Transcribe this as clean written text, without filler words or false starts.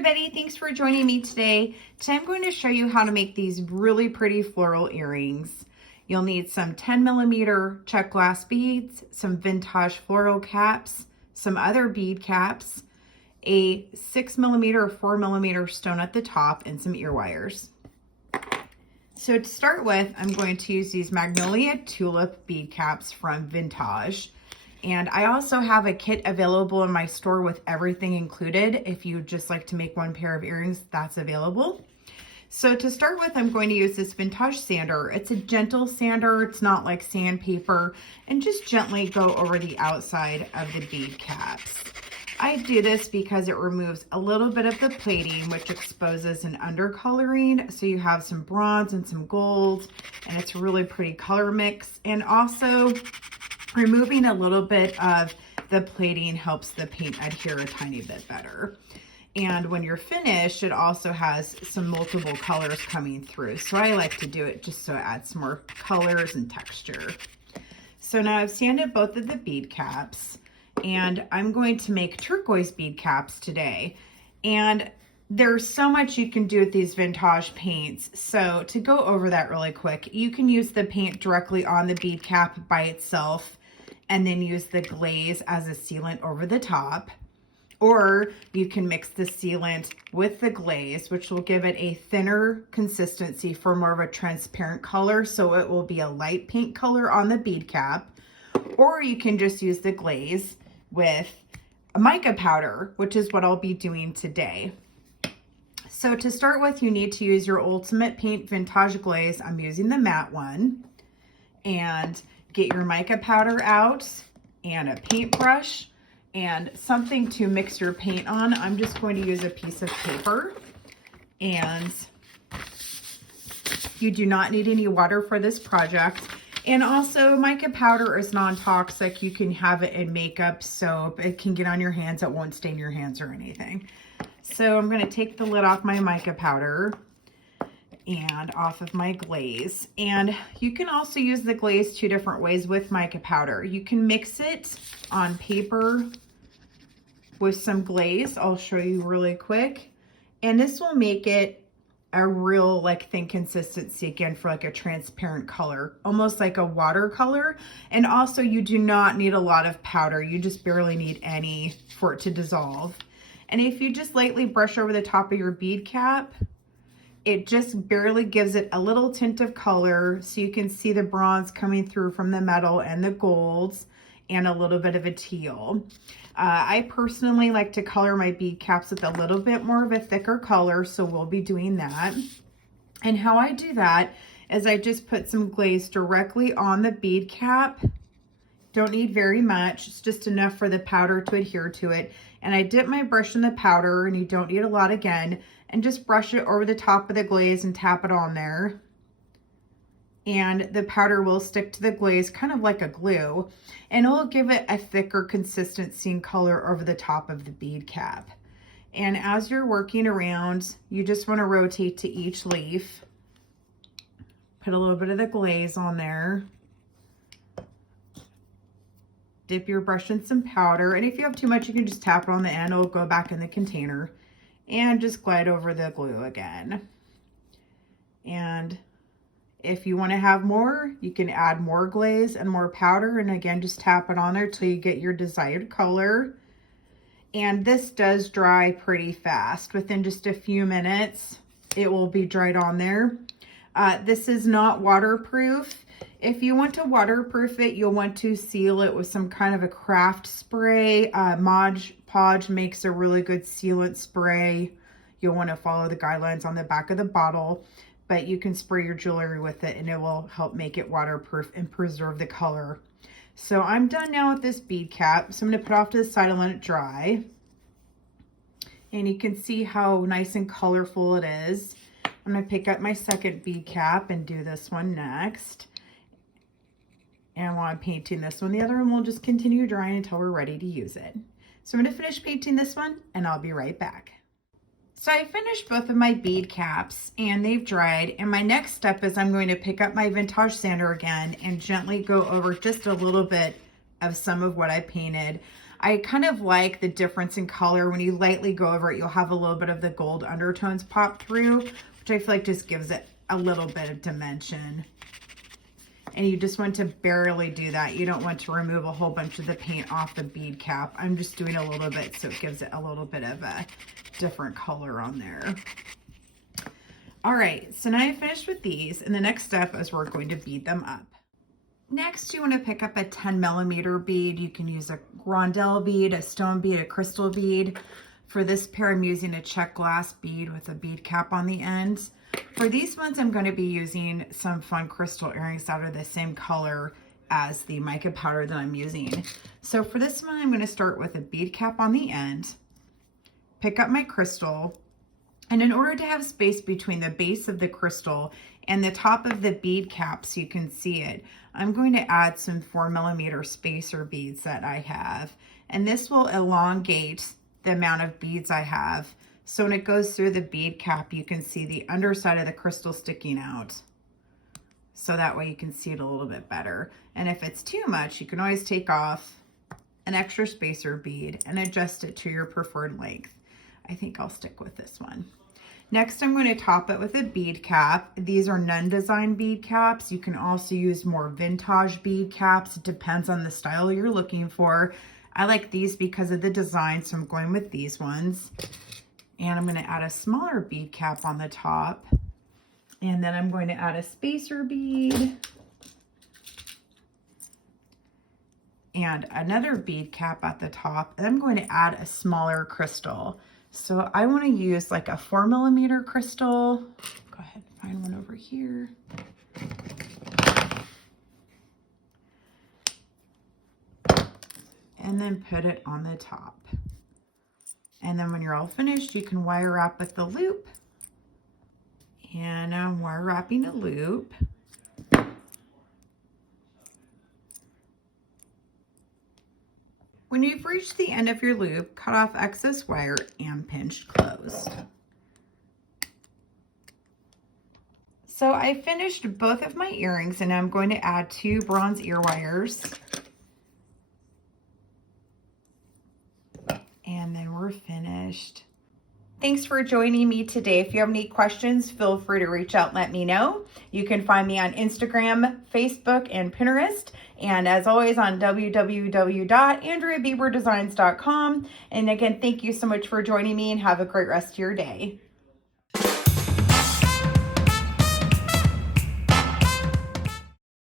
everybody, thanks for joining me today. Today I'm going to show you how to make these really pretty floral earrings. You'll need some 10mm Czech glass beads, some Vintaj floral caps, some other bead caps, a 6mm or 4mm stone at the top, and some ear wires. So to start with, I'm going to use these Magnolia tulip bead caps from Vintaj. And I also have a kit available in my store with everything included. If you just like to make one pair of earrings, that's available. So to start with, I'm going to use this Vintaj sander. It's a gentle sander. It's not like sandpaper, and just gently go over the outside of the bead caps. I do this because it removes a little bit of the plating, which exposes an undercoloring. So you have some bronze and some gold, and it's a really pretty color mix. And also, removing a little bit of the plating helps the paint adhere a tiny bit better. And when you're finished, it also has some multiple colors coming through. So I like to do it just so it adds some more colors and texture. So now I've sanded both of the bead caps, and I'm going to make turquoise bead caps today. And there's so much you can do with these Vintaj paints. So to go over that really quick, you can use the paint directly on the bead cap by itself, and then use the glaze as a sealant over the top. Or you can mix the sealant with the glaze, which will give it a thinner consistency for more of a transparent color, so it will be a light pink color on the bead cap. Or you can just use the glaze with a mica powder, which is what I'll be doing today. So to start with, you need to use your Ultimate Paint Vintage Glaze. I'm using the matte one. And get your mica powder out and a paintbrush and something to mix your paint on. I'm just going to use a piece of paper, and you do not need any water for this project. And also, mica powder is non-toxic. You can have it in makeup, soap. It can get on your hands. It won't stain your hands or anything. So I'm going to take the lid off my mica powder and off of my glaze. And you can also use the glaze two different ways with mica powder. You can mix it on paper with some glaze. I'll show you really quick. And this will make it a real thin consistency again for a transparent color, almost like a watercolor. And also, you do not need a lot of powder. You just barely need any for it to dissolve. And if you just lightly brush over the top of your bead cap, it just barely gives it a little tint of color, so you can see the bronze coming through from the metal and the golds, and a little bit of a teal. I personally like to color my bead caps with a little bit more of a thicker color, so we'll be doing that. And how I do that is I just put some glaze directly on the bead cap. Don't need very much, it's just enough for the powder to adhere to it. And I dip my brush in the powder, and you don't need a lot again, and just brush it over the top of the glaze and tap it on there. And the powder will stick to the glaze kind of like a glue, and it will give it a thicker consistency and color over the top of the bead cap. And as you're working around, you just want to rotate to each leaf. Put a little bit of the glaze on there. Dip your brush in some powder, and if you have too much, you can just tap it on the end. It'll go back in the container. And just glide over the glue again. And if you want to have more, you can add more glaze and more powder, and again, just tap it on there till you get your desired color. And this does dry pretty fast. Within just a few minutes, it will be dried on there. This is not waterproof. If you want to waterproof it, you'll want to seal it with some kind of a craft spray. Mod Podge makes a really good sealant spray. You'll want to follow the guidelines on the back of the bottle, but you can spray your jewelry with it, and it will help make it waterproof and preserve the color. So I'm done now with this bead cap. So I'm going to put it off to the side and let it dry. And you can see how nice and colorful it is. I'm going to pick up my second bead cap and do this one next. And while I'm painting this one, the other one will just continue drying until we're ready to use it. So I'm going to finish painting this one, and I'll be right back. So I finished both of my bead caps, and they've dried. And my next step is I'm going to pick up my Vintaj sander again and gently go over just a little bit of some of what I painted. I kind of like the difference in color. When you lightly go over it, you'll have a little bit of the gold undertones pop through, which I feel like just gives it a little bit of dimension. And you just want to barely do that. You don't want to remove a whole bunch of the paint off the bead cap. I'm just doing a little bit so it gives it a little bit of a different color on there. All right, so now I finished with these, and the next step is we're going to bead them up. Next, you want to pick up a 10mm bead. You can use a rondelle bead, a stone bead, a crystal bead. For this pair, I'm using a Czech glass bead with a bead cap on the end. For these ones, I'm going to be using some fun crystal earrings that are the same color as the mica powder that I'm using. So for this one, I'm going to start with a bead cap on the end, pick up my crystal, and in order to have space between the base of the crystal and the top of the bead cap so you can see it, I'm going to add some 4mm spacer beads that I have. And this will elongate the amount of beads I have. So when it goes through the bead cap, you can see the underside of the crystal sticking out. So that way you can see it a little bit better. And if it's too much, you can always take off an extra spacer bead and adjust it to your preferred length. I think I'll stick with this one. Next, I'm going to top it with a bead cap. These are nun design bead caps. You can also use more vintage bead caps. It depends on the style you're looking for. I like these because of the design, so I'm going with these ones. And I'm going to add a smaller bead cap on the top. And then I'm going to add a spacer bead. And another bead cap at the top. And I'm going to add a smaller crystal. So I want to use like a 4mm crystal. Go ahead and find one over here. And then put it on the top. And then when you're all finished, you can wire wrap with the loop. And I'm wire wrapping a loop. When you've reached the end of your loop, cut off excess wire and pinch close. So I finished both of my earrings, and I'm going to add 2 bronze ear wires. And then we're finished. Thanks for joining me today. If you have any questions, feel free to reach out and let me know. You can find me on Instagram, Facebook, and Pinterest. And as always, on www.andreabieberdesigns.com. And again, thank you so much for joining me, and have a great rest of your day.